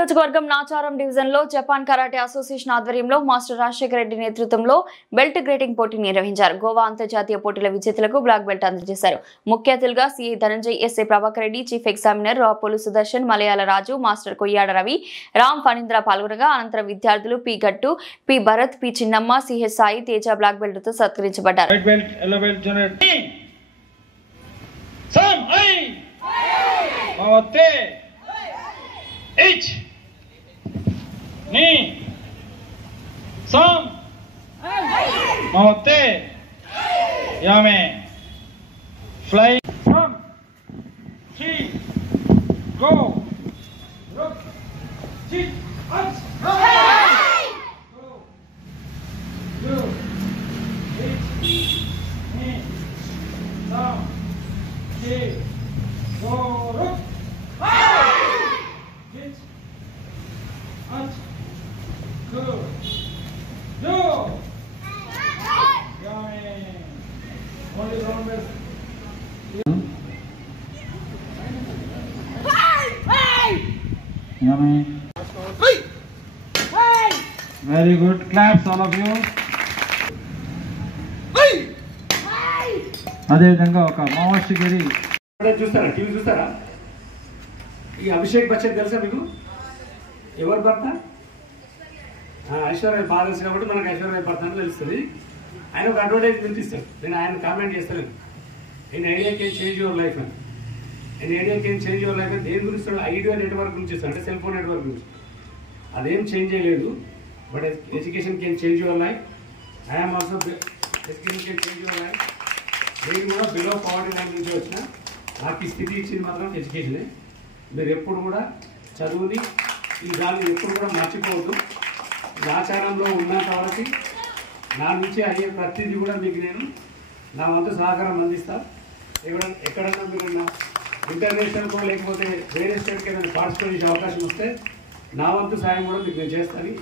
నియోజకవర్గం నాచారం డివిజన్ లో Japan karate association ఆధ్వర్యంలో మాస్టర్ రాజశేఖర రెడ్డి నేతృత్వంలో బెల్ట్ గ్రేడింగ్ పోటీ నిర్వహించారు. గోవా అంతర్జాతీయ పోటీల విజేతలకు బ్లాక్ బెల్ట్ అందజేశారు. ముఖ్య అతిథులుగా CI Dhananjay, SI Prabhakar Reddy, chief examiner Rapolu Sudarshan, Malayala Raju, master Koyyada Ravi, Ram Phanindra పాల్గొనగా అనంతరం విద్యార్థులు P Gattu, P Bharat, P Chinnamma, CH Sai, Teja black belt తో సత్కరించబడ్డారు. Each knee some Mawate Yame fly from 3 go look sit up go 2 each knee some 3 go look Good. No. Only round base. Yummy. Very good. Claps all of you. అదే విధంగా ఒక Maoist గిరి చూస్తారా, TV చూస్తారా? ఈ అభిషేక్ బచ్చన్ తెలుసా మీకు? ఎవరు భర్త? ఐశ్వర్య బాగా తెలుసు కాబట్టి మనకు ఐశ్వర్య భర్త అని తెలుస్తుంది. ఆయన ఒక అడ్వర్టైజ్మెంట్ ఇస్తాడు. నేను ఆయన కామెంట్ చేస్తాను, an idea can change your life అని. An idea can change your life అని దేని గురించి ఇస్తాడు? ఐడియా నెట్వర్క్ గురించి ఇస్తాడు, అంటే సెల్ ఫోన్ నెట్వర్క్ గురించి. అదేం చేంజ్ చేయలేదు, but education can change your life. I'm also education can change your life. నేను కూడా బిలో పవర్టీ లైన్ నుంచి వచ్చిన, నాకు ఈ స్థితి ఇచ్చింది మాత్రం ఎడ్యుకేషనే. మీరు ఎప్పుడు కూడా చదువుని ఈ దాన్ని ఎప్పుడు కూడా మర్చిపోవద్దు. ఆచారంలో ఉన్నంత వరకు నా నుంచి అయ్యే ప్రతిదీ కూడా మీకు నేను నా వంతు సహకారం అందిస్తాను. ఎక్కడన్నా మీరు నా ఇంటర్నేషనల్కో లేకపోతే వేరే స్టేట్కి ఏదైనా పార్టిసిపేట్ చేసే అవకాశం వస్తే నా వంతు సాయం కూడా మీకు నేను చేస్తాను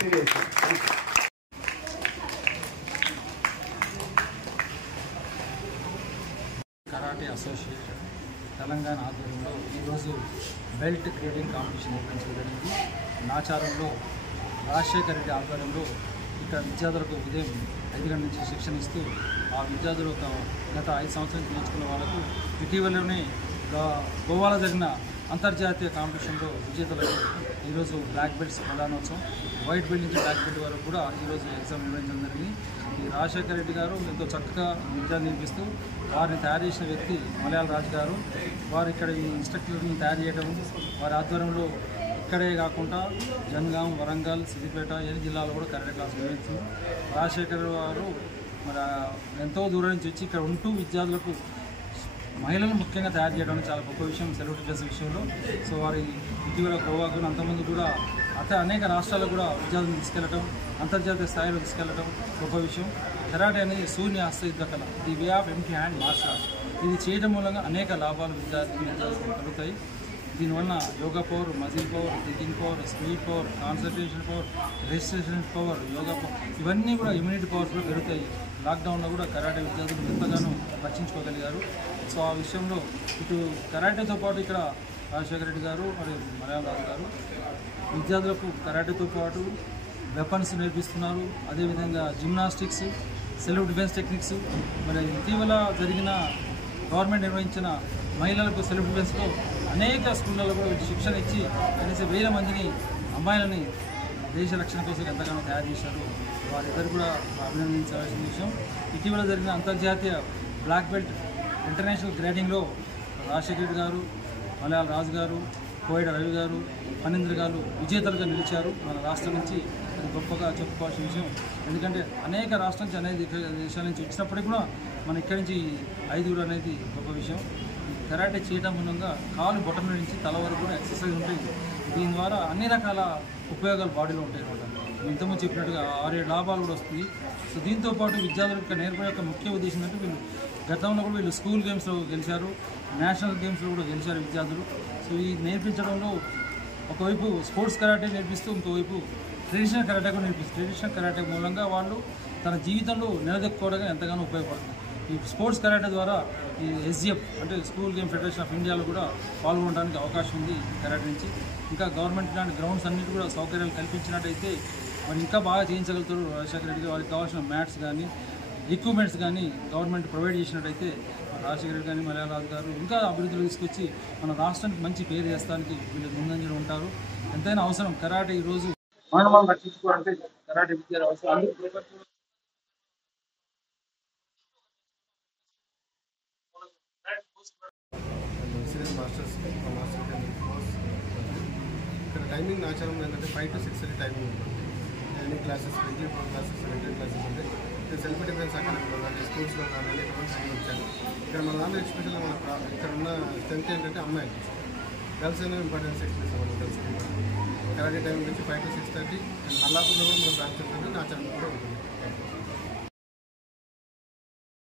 తెలియజేస్తాను. కరాటే అసోసియేషన్ తెలంగాణ ఆధ్వర్యంలో ఈరోజు బెల్ట్ గ్రేడింగ్ కాంపిటీషన్ నిర్వహించడం జరిగింది. నాచారంలో రాజశేఖర రెడ్డి ఆధ్వర్యంలో ఇక్కడ విద్యార్థులకు ఉదయం 5 గంటల నుంచి శిక్షణ ఇస్తూ ఆ విద్యార్థులు గత 5 సంవత్సరాలు నేర్చుకున్న వాళ్ళకు ఇటీవలనే గోవాలో జరిగిన అంతర్జాతీయ కాంపిటీషన్లో విజేతలకు ఈరోజు బ్లాక్ బెల్ట్స్ ప్రధానోత్సవం. వైట్ బెల్ట్ నుంచి బ్లాక్ బెల్ట్ వరకు కూడా ఈరోజు ఎగ్జామ్ నిర్వహించడం జరిగింది. ఈ రాజశేఖర రెడ్డి గారు ఎంతో చక్కగా విద్యను నేర్పిస్తూ వారిని తయారు చేసిన వ్యక్తి మలయాళ రాజు గారు. వారు ఇక్కడ ఈ ఇన్స్ట్రక్టర్ని తయారు చేయడం, వారి ఆధ్వర్యంలో ఇక్కడే కాకుండా జనగాం, వరంగల్, సిద్దిపేట ఏ జిల్లాలో కూడా కరాటే క్లాస్ నిర్వహించింది. రాజశేఖర్ గారు మరి ఎంతో దూరం నుంచి వచ్చి ఇక్కడ ఉంటూ విద్యార్థులకు మహిళలను ముఖ్యంగా తయారు చేయడం చాలా గొప్ప విషయం సెలవు డ్రెస్ విషయంలో. సో వారి ఇటీవల గోవాకు అంతమంది కూడా అనేక రాష్ట్రాల్లో కూడా విద్యార్థులను తీసుకెళ్లడం, అంతర్జాతీయ స్థాయిలో తీసుకెళ్లడం గొప్ప విషయం. కరాటే అనేది శూన్య హస్తయుద్ధ కళ, the way of empty hand martial art. ఇది చేయడం మూలంగా అనేక లాభాలు విద్యార్థులకు కలుగుతాయి. దీనివల్ల yoga power, muscle power, thinking power, speed power, concentration power, registration power, yoga power, ఇవన్నీ కూడా ఇమ్యూనిటీ పవర్స్ కూడా పెరుగుతాయి. లాక్డౌన్లో కూడా కరాటే విద్యార్థులు ఎంతగానో రక్షించుకోగలిగారు. సో ఆ విషయంలో ఇటు కరాటేతో పాటు ఇక్కడ రాజశేఖర రెడ్డి గారు మరియు మలయాళ రాజు గారు విద్యార్థులకు కరాటేతో పాటు వెపన్స్ నేర్పిస్తున్నారు. అదేవిధంగా జిమ్నాస్టిక్స్, సెల్ఫ్ డిఫెన్స్ టెక్నిక్స్, మరి ఇటీవల జరిగిన గవర్నమెంట్ నిర్వహించిన మహిళలకు సెల్ఫ్ డిఫెన్స్లో అనేక స్కూళ్ళలో కూడా శిక్షణ ఇచ్చి కనీసం 1000 మందిని అమ్మాయిలని దేశ రక్షణ కోసం ఎంతగానో తయారు చేశారు. వారిద్దరు కూడా అభినందించాల్సిన విషయం. ఇటీవల జరిగిన అంతర్జాతీయ బ్లాక్ బెల్ట్ ఇంటర్నేషనల్ గ్రేడింగ్లో రాజశేఖర రెడ్డి గారు, మలయాళ రాజు గారు, కోయడ రవి గారు, ఫణీంద్ర గారు విజేతలుగా నిలిచారు. మన రాష్ట్రం నుంచి అది గొప్పగా చెప్పుకోవాల్సిన విషయం. ఎందుకంటే అనేక రాష్ట్రం నుంచి అనేక దేశాల నుంచి వచ్చినప్పటికీ కూడా మన ఇక్కడి నుంచి 5 అనేది గొప్ప విషయం. కరాటే చేయడం మూలంగా కాలు బొటన నుంచి తల వరకు కూడా ఎక్సర్సైజ్ ఉంటాయి. దీని ద్వారా అన్ని రకాల ఉపయోగాలు బాడీలో ఉంటాయి అన్నమాట. ఇంతకుముందు చెప్పినట్టుగా 6-7 లాభాలు కూడా వస్తాయి. సో దీంతోపాటు విద్యార్థులకు నేర్పే యొక్క ముఖ్య ఉద్దేశం అంటే వీళ్ళు గతంలో కూడా వీళ్ళు స్కూల్ గేమ్స్లో గెలిచారు, నేషనల్ గేమ్స్లో కూడా గెలిచారు విద్యార్థులు. సో ఈ నేర్పించడంలో ఒకవైపు స్పోర్ట్స్ కరాటే నేర్పిస్తూ ఇంకోవైపు ట్రెడిషనల్ కరాటే కూడా నేర్పిస్తారు. ట్రెడిషనల్ కరాటే మూలంగా వాళ్ళు తన జీవితంలో నిలదొక్కుకోవడానికి ఎంతగానో ఉపయోగపడుతుంది. ఈ స్పోర్ట్స్ కరాటే ద్వారా ఈ SGF అంటే స్కూల్ గేమ్ ఫెడరేషన్ ఆఫ్ ఇండియాలో కూడా పాల్గొనడానికి అవకాశం ఉంది కరాటే నుంచి. ఇంకా గవర్నమెంట్ ఇలాంటి గ్రౌండ్స్ అన్నిటి కూడా సౌకర్యాలు కల్పించినట్టయితే మరి ఇంకా బాగా చేయించగలుగుతారు రాజశేఖర రెడ్డి. వారికి కావాల్సిన మ్యాట్స్ కానీ ఎక్విప్మెంట్స్ కానీ గవర్నమెంట్ ప్రొవైడ్ చేసినట్టయితే రాజశేఖర రెడ్డి కానీ మలయాళరాజు గారు ఇంకా అభివృద్ధిలో తీసుకొచ్చి మన రాష్ట్రానికి మంచి పేరు చేస్తానికి వీళ్ళు ముందంజలో ఉంటారు. ఎంతైనా అవసరం కరాటే. ఈరోజు మానవాళ్ళని రక్షించుకోవాలంటే కరాటే విద్య అవసరం. ఇక్కడ టైమింగ్ ఆచారం ఏంటంటే 5 to 6 అని టైమింగ్ ఉంటుంది. ఎన్ని క్లాసెస్, వెంటనే క్లాసెస్, వెంటనే క్లాసెస్ ఉంటాయి. సెల్ఫ్ డిఫెన్స్ అకాడమీలో కానీ స్కూల్స్లో కానీ అనేకమంది ట్రైనింగ్ వచ్చాను. ఇక్కడ మన దాంట్లో ఎస్పెషల్గా మన ఇక్కడ ఉన్న స్ట్రెంత్ ఏంటంటే అమ్మాయిలు, గర్ల్స్ అనేది ఇంపార్టెన్స్ ఎక్స్ప్రెస్ మనం గర్ల్స్కి. కరాటే టైమింగ్ నుంచి 5 to 6:30. నల్లాపూర్లో కూడా మన బ్రాంచ్ ఉంటుంది, ఆచారం కూడా ఉంటుంది.